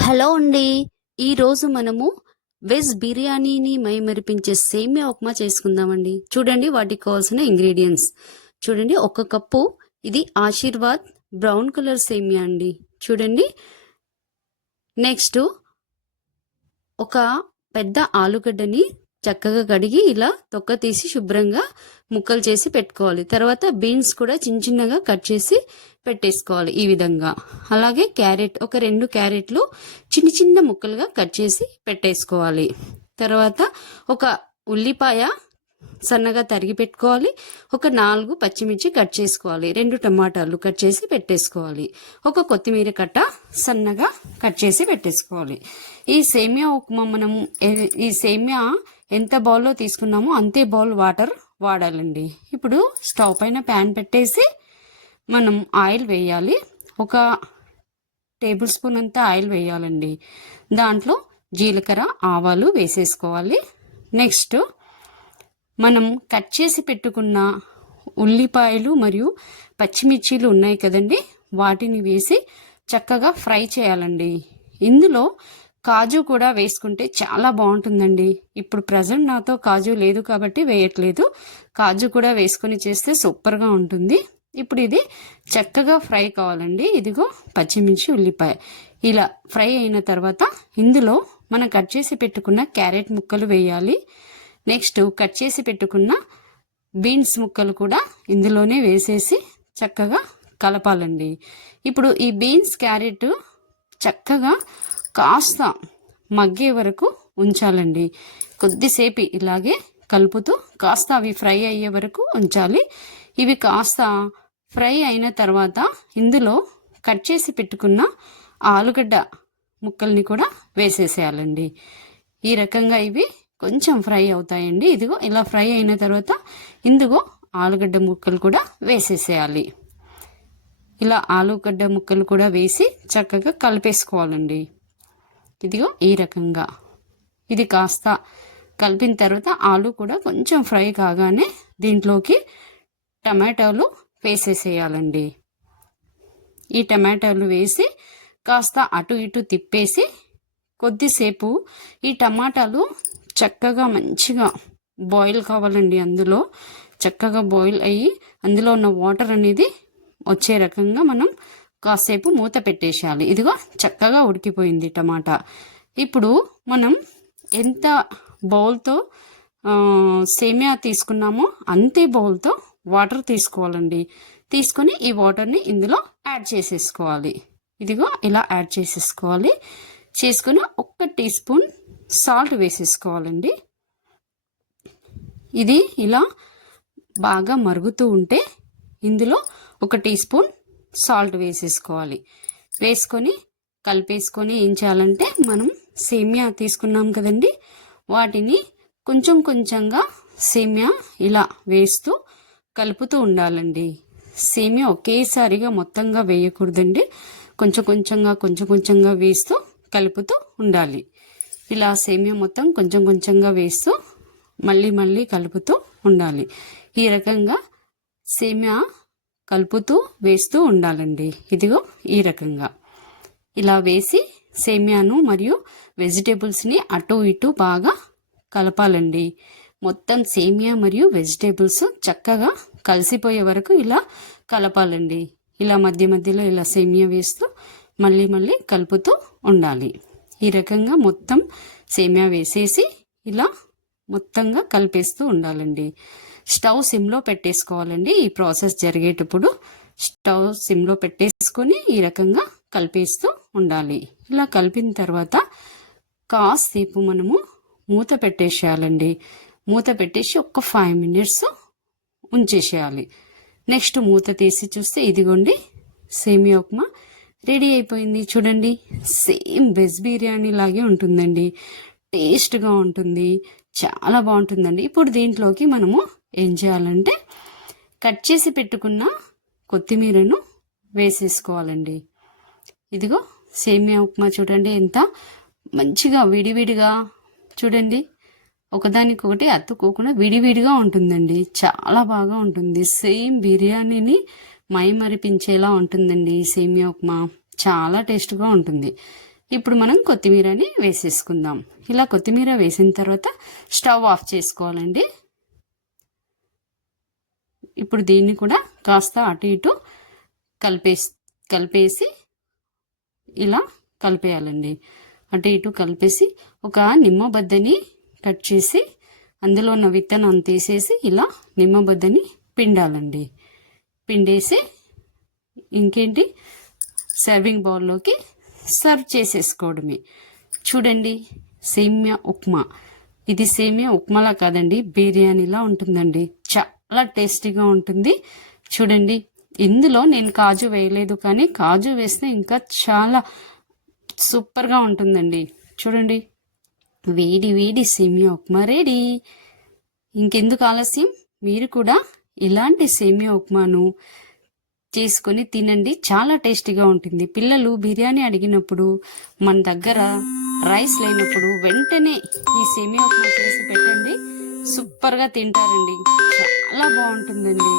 Hello అండి. ఈరోజు మనము వెజ్ బిర్యానీని మైమరిపించే సేమియా ఉప్మా చేసుకుందామండి. చూడండి వాటికి కావాల్సిన ఇంగ్రీడియంట్స్. చూడండి, 1 కప్పు ఇది ఆశీర్వాద్ బ్రౌన్ కలర్ సేమియా అండి. చూడండి, నెక్స్ట్ ఒక పెద్ద ఆలుగడ్డని చక్కగా కడిగి ఇలా తొక్క తీసి శుభ్రంగా ముక్కలు చేసి పెట్టుకోవాలి. తర్వాత బీన్స్ కూడా చిన్నగా కట్ చేసి పెట్టేసుకోవాలి ఈ విధంగా. అలాగే క్యారెట్, ఒక 2 క్యారెట్లు చిన్న ముక్కలుగా కట్ చేసి పెట్టేసుకోవాలి. తర్వాత ఒక ఉల్లిపాయ సన్నగా తరిగి పెట్టుకోవాలి. ఒక 4 పచ్చిమిర్చి కట్ చేసుకోవాలి. 2 టమాటాలు కట్ చేసి పెట్టేసుకోవాలి. ఒక కొత్తిమీర కట్ట సన్నగా కట్ చేసి పెట్టేసుకోవాలి. ఈ సేమియా ఉప్మా మనము ఈ సేమియా ఎంత బౌల్లో తీసుకున్నామో అంతే బౌల్ వాటర్ వాడాలండి. ఇప్పుడు స్టవ్ పైన ప్యాన్ పెట్టేసి మనం ఆయిల్ వేయాలి. 1 టేబుల్ స్పూన్ అంతా ఆయిల్ వేయాలండి. దాంట్లో జీలకర్ర, ఆవాలు వేసేసుకోవాలి. నెక్స్ట్ మనం కట్ చేసి పెట్టుకున్న ఉల్లిపాయలు మరియు పచ్చిమిర్చీలు ఉన్నాయి కదండి, వాటిని వేసి చక్కగా ఫ్రై చేయాలండి. ఇందులో కాజు కూడా వేసుకుంటే చాలా బాగుంటుందండి. ఇప్పుడు ప్రజెంట్ నాతో కాజు లేదు కాబట్టి వేయట్లేదు. కాజు కూడా వేసుకొని చేస్తే సూపర్గా ఉంటుంది. ఇప్పుడు ఇది చక్కగా ఫ్రై కావాలండి. ఇదిగో పచ్చిమిర్చి, ఉల్లిపాయ ఇలా ఫ్రై అయిన తర్వాత ఇందులో మనం కట్ చేసి పెట్టుకున్న క్యారెట్ ముక్కలు వేయాలి. నెక్స్ట్ కట్ చేసి పెట్టుకున్న బీన్స్ ముక్కలు కూడా ఇందులోనే వేసేసి చక్కగా కలపాలండి. ఇప్పుడు ఈ బీన్స్, క్యారెట్ చక్కగా కాస్త మగ్గే వరకు ఉంచాలండి. కొద్దిసేపు ఇలాగే కలుపుతూ కాస్త అవి ఫ్రై అయ్యే వరకు ఉంచాలి. ఇవి కాస్త ఫ్రై అయిన తర్వాత ఇందులో కట్ చేసి పెట్టుకున్న ఆలుగడ్డ ముక్కల్ని కూడా వేసేసేయాలండి. ఈ రకంగా ఇవి కొంచెం ఫ్రై అవుతాయండి. ఇదిగో ఇలా ఫ్రై అయిన తర్వాత ఇందులో ఆలుగడ్డ ముక్కలు కూడా వేసేసేయాలి. ఇలా ఆలుగడ్డ ముక్కలు కూడా వేసి చక్కగా కలిపేసుకోవాలండి. ఇదిగో ఈ రకంగా ఇది కాస్త కలిపిన తర్వాత ఆలు కూడా కొంచెం ఫ్రై కాగానే దీంట్లోకి టమాటాలు వేసేసేయాలండి. ఈ టమాటాలు వేసి కాస్త అటు ఇటు తిప్పేసి కొద్దిసేపు ఈ టమాటాలు చక్కగా మంచిగా బాయిల్ కావాలండి. అందులో చక్కగా బాయిల్ అయ్యి అందులో ఉన్న వాటర్ అనేది వచ్చే రకంగా మనం కాసేపు మూత పెట్టేసేయాలి. ఇదిగో చక్కగా ఉడికిపోయింది టమాటా. ఇప్పుడు మనం ఎంత బౌల్తో సేమియా తీసుకున్నామో అంతే బౌల్తో వాటర్ తీసుకోవాలండి. తీసుకొని ఈ వాటర్ని ఇందులో యాడ్ చేసేసుకోవాలి. ఇదిగో ఇలా యాడ్ చేసేసుకోవాలి. చేసుకుని 1 టీ స్పూన్ సాల్ట్ వేసేసుకోవాలండి. ఇది ఇలా బాగా మరుగుతూ ఉంటే ఇందులో 1 టీ స్పూన్ సాల్ట్ వేసేసుకోవాలి. వేసుకొని కలిపేసుకొని ఏం చేయాలంటే మనం సేమియా తీసుకున్నాం కదండి, వాటిని కొంచెం కొంచెంగా సేమియా ఇలా వేస్తూ కలుపుతూ ఉండాలండి. సేమియా ఒకేసారిగా మొత్తంగా వేయకూడదండి. కొంచెం కొంచెంగా వేస్తూ కలుపుతూ ఉండాలి. ఇలా సేమియా మొత్తం కొంచెం కొంచెంగా వేస్తూ మళ్ళీ కలుపుతూ ఉండాలి. ఈ రకంగా సేమియా కలుపుతూ వేస్తూ ఉండాలండి. ఇదిగో ఈ రకంగా ఇలా వేసి సేమియాను మరియు వెజిటేబుల్స్ని అటు ఇటు బాగా కలపాలండి. మొత్తం సేమియా మరియు వెజిటేబుల్స్ చక్కగా కలిసిపోయే వరకు ఇలా కలపాలండి. ఇలా మధ్యలో ఇలా సేమియా వేస్తూ మళ్ళీ కలుపుతూ ఉండాలి. ఈ రకంగా మొత్తం సేమియా వేసేసి ఇలా మొత్తంగా కలిపేస్తూ ఉండాలండి. స్టవ్ సిమ్లో పెట్టేసుకోవాలండి. ఈ ప్రాసెస్ జరిగేటప్పుడు స్టవ్ సిమ్లో పెట్టేసుకొని ఈ రకంగా కలిపేస్తూ ఉండాలి. ఇలా కలిపిన తర్వాత కాసేపు మనము మూత పెట్టేసేయాలండి. మూత పెట్టేసి 5 మినిట్స్ ఉంచేసేయాలి. నెక్స్ట్ మూత తీసి చూస్తే ఇదిగోండి సేమియా ఉప్మా రెడీ అయిపోయింది. చూడండి, సేమ్ వెజ్ బిర్యానీ లాగే ఉంటుందండి. టేస్ట్గా ఉంటుంది, చాలా బాగుంటుందండి. ఇప్పుడు దీంట్లోకి మనము ఏం చేయాలంటే కట్ చేసి పెట్టుకున్న కొత్తిమీరను వేసేసుకోవాలండి. ఇదిగో సేమియా ఉప్మా చూడండి ఎంత మంచిగా విడివిడిగా, చూడండి ఒకదానికొకటి అతుక్కోకుండా విడివిడిగా ఉంటుందండి. చాలా బాగా ఉంటుంది. సేమ్ బిర్యానీని మైమరిపించేలా ఉంటుందండి ఈ సేమియా ఉప్మా. చాలా టేస్ట్గా ఉంటుంది. ఇప్పుడు మనం కొత్తిమీరని వేసేసుకుందాం. ఇలా కొత్తిమీర వేసిన తర్వాత స్టవ్ ఆఫ్ చేసుకోవాలండి. ఇప్పుడు దీన్ని కూడా కాస్త అటు ఇటు కలిపేసి ఇలా కలిపేయాలండి. అటు ఇటు కలిపేసి ఒక నిమ్మబద్దని కట్ చేసి అందులో ఉన్న విత్తనం తీసేసి ఇలా నిమ్మబద్దని పిండాలండి. పిండేసి ఇంకేంటి సర్వింగ్ బౌల్లోకి సర్వ్ చేసేసుకోవడమే. చూడండి సేమియా ఉప్మా. ఇది సేమియా ఉప్మాలా కాదండి, బిర్యానీలా ఉంటుందండి. చాలా టేస్టీగా ఉంటుంది. చూడండి ఇందులో నేను కాజు వేయలేదు, కానీ కాజు వేస్తే ఇంకా చాలా సూపర్గా ఉంటుందండి. చూడండి వేడి వేడి సేమియా ఉప్మా రెడీ. ఇంకెందుకు ఆలస్యం, మీరు కూడా ఇలాంటి సేమియా ఉప్మాను చేసుకొని తినండి. చాలా టేస్టీగా ఉంటుంది. పిల్లలు బిర్యానీ అడిగినప్పుడు, మన దగ్గర రైస్ లేనప్పుడు వెంటనే ఈ సేమియా ఉప్మా చేసి పెట్టండి, సూపర్గా తింటారండి. చాలా బాగుంటుందండి.